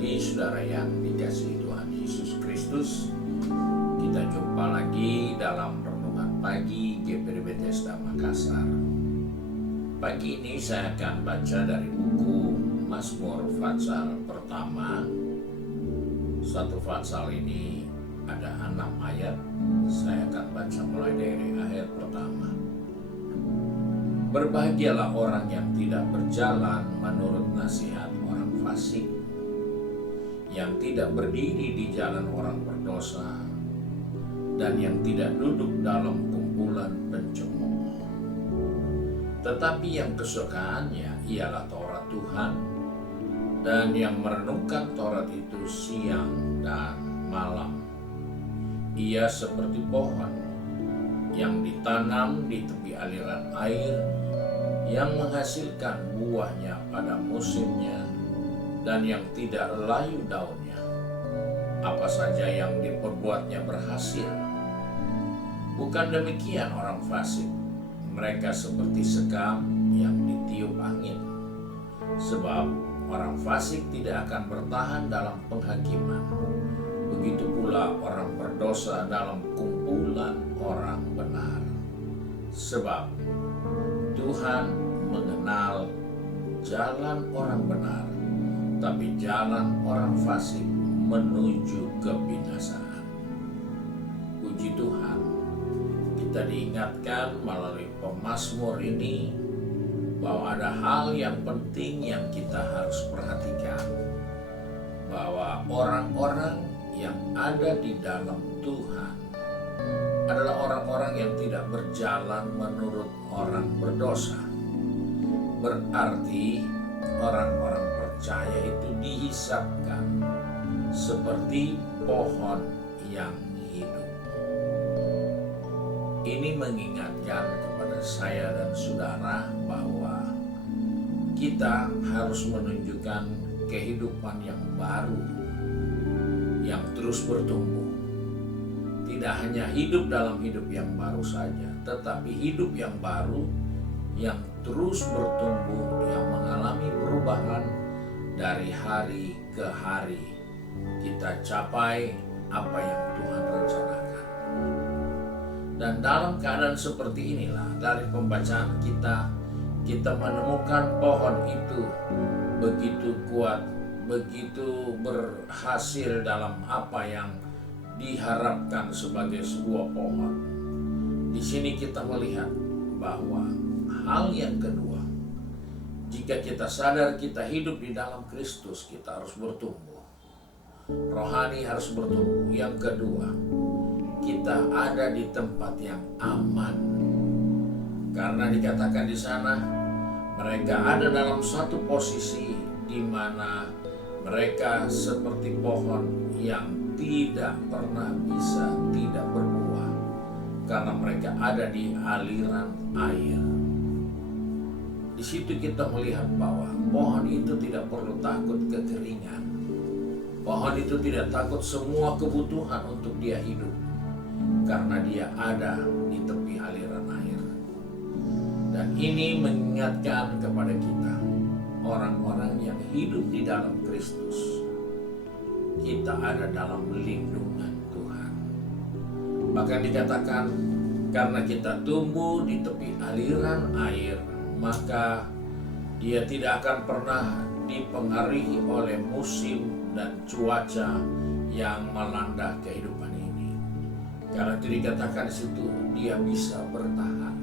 pagi saudara yang dikasihi Tuhan Yesus Kristus. Kita jumpa lagi dalam renungan pagi GPD Bethesda Makassar. Pagi ini saya akan baca dari buku Mazmur Fatsal pertama. Satu Fatsal ini ada 6 ayat. Saya akan baca mulai dari ayat pertama. Berbahagialah orang yang tidak berjalan menurut nasihat orang fasik, yang tidak berdiri di jalan orang berdosa, dan yang tidak duduk dalam kumpulan pencemooh. Tetapi yang kesukaannya ialah Taurat Tuhan, dan yang merenungkan Taurat itu siang dan malam. Ia seperti pohon yang ditanam di tepi aliran air, yang menghasilkan buahnya pada musimnya, dan yang tidak layu daunnya. Apa saja yang diperbuatnya berhasil. Bukan demikian orang fasik. Mereka seperti sekam yang ditiup angin. Sebab orang fasik tidak akan bertahan dalam penghakiman. Begitu pula orang berdosa dalam kumpulan orang benar. Sebab Tuhan mengenal jalan orang benar, tapi jalan orang fasik menuju kebinasaan. Puji Tuhan, kita diingatkan melalui pemazmur ini bahwa ada hal yang penting yang kita harus perhatikan, bahwa orang-orang yang ada di dalam Tuhan adalah orang-orang yang tidak berjalan menurut orang berdosa. Berarti orang-orang percaya itu dihisapkan seperti pohon yang hidup. Ini mengingatkan kepada saya dan saudara bahwa kita harus menunjukkan kehidupan yang baru, yang terus bertumbuh. Tidak hanya hidup dalam hidup yang baru saja, tetapi hidup yang baru yang terus bertumbuh, yang mengalami perubahan dari hari ke hari. Kita capai apa yang Tuhan rencanakan. Dan dalam keadaan seperti inilah, dari pembacaan kita menemukan pohon itu begitu kuat, begitu berhasil dalam apa yang diharapkan sebagai sebuah pohon. Di sini kita melihat bahwa hal yang kedua, jika kita sadar kita hidup di dalam Kristus, kita harus bertumbuh. Rohani harus bertumbuh. Yang kedua, kita ada di tempat yang aman. Karena dikatakan di sana, mereka ada dalam satu posisi di mana mereka seperti pohon yang tidak pernah bisa tidak berbuah, karena mereka ada di aliran air. Di situ kita melihat bahwa pohon itu tidak perlu takut kekeringan. Pohon itu tidak takut semua kebutuhan untuk dia hidup, karena dia ada di tepi aliran air. Dan ini mengingatkan kepada kita, orang-orang yang hidup di dalam Kristus, kita ada dalam lindungan Tuhan. Bahkan dikatakan, karena kita tumbuh di tepi aliran air, maka dia tidak akan pernah dipengaruhi oleh musim dan cuaca yang melanda kehidupan ini. Karena itu dikatakan di situ, dia bisa bertahan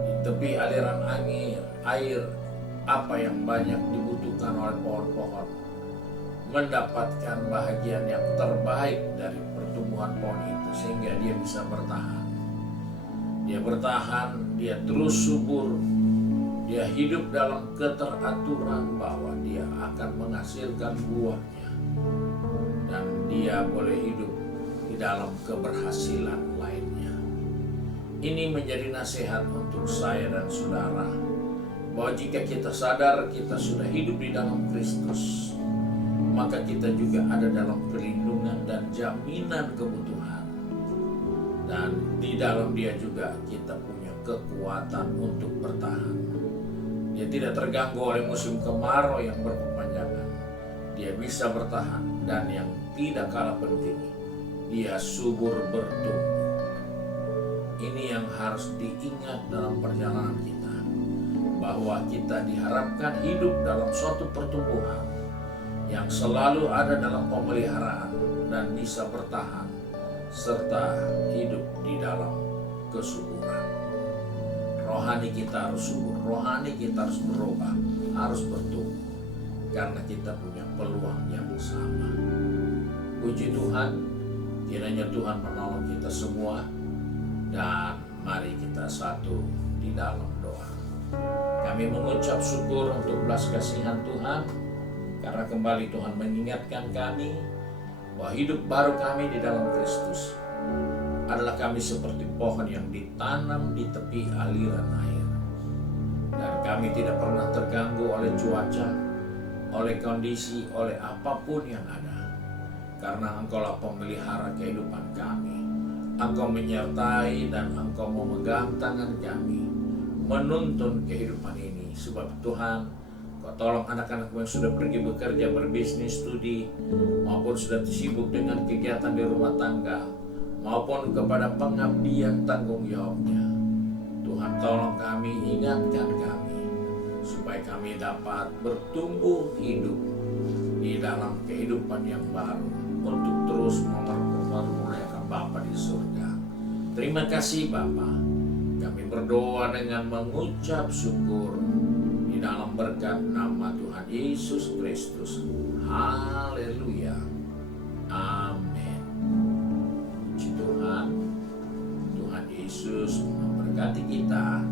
di tepi aliran air. Apa yang banyak dibutuhkan oleh pohon-pohon, mendapatkan bahagian yang terbaik dari pertumbuhan pohon itu, sehingga dia bisa bertahan. Dia bertahan, dia terus subur, dia hidup dalam keteraturan bahwa dia akan menghasilkan buahnya, dan dia boleh hidup di dalam keberhasilan lainnya. Ini menjadi nasihat untuk saya dan saudara, bahwa jika kita sadar kita sudah hidup di dalam Kristus, maka kita juga ada dalam perlindungan dan jaminan kebutuhan. Dan di dalam dia juga kita punya kekuatan untuk bertahan. Dia tidak terganggu oleh musim kemarau yang berkepanjangan. dia bisa bertahan, dan yang tidak kalah penting, dia subur bertumbuh. Ini yang harus diingat dalam perjalanan kita, bahwa kita diharapkan hidup dalam suatu pertumbuhan yang selalu ada dalam pemeliharaan dan bisa bertahan, serta hidup di dalam kesuburan. Rohani kita harus subur, rohani kita harus berubah, harus bertumbuh, karena kita punya peluang yang sama. Puji Tuhan, kiranya Tuhan menolong kita semua, dan mari kita satu di dalam doa. Kami mengucap syukur untuk belas kasihan Tuhan, karena kembali Tuhan mengingatkan kami bahwa hidup baru kami di dalam Kristus adalah kami seperti pohon yang ditanam di tepi aliran air. Dan kami tidak pernah terganggu oleh cuaca, oleh kondisi, oleh apapun yang ada. Karena Engkaulah pemelihara kehidupan kami. Engkau menyertai dan Engkau memegang tangan kami, menuntun kehidupan ini. Sebab Tuhan, Kau tolong anak-anakmu yang sudah pergi bekerja, berbisnis, studi, maupun sudah sibuk dengan kegiatan di rumah tangga, maupun kepada pengabdian tanggung jawabnya. Tuhan tolong kami, ingatkan kami, supaya kami dapat bertumbuh hidup di dalam kehidupan yang baru, untuk terus mempermuliakan Bapa di surga. Terima kasih Bapa. Kami berdoa dengan mengucap syukur di dalam berkat nama Tuhan Yesus Kristus. Haleluya. Amin. Puji Tuhan. Tuhan Yesus memberkati kita.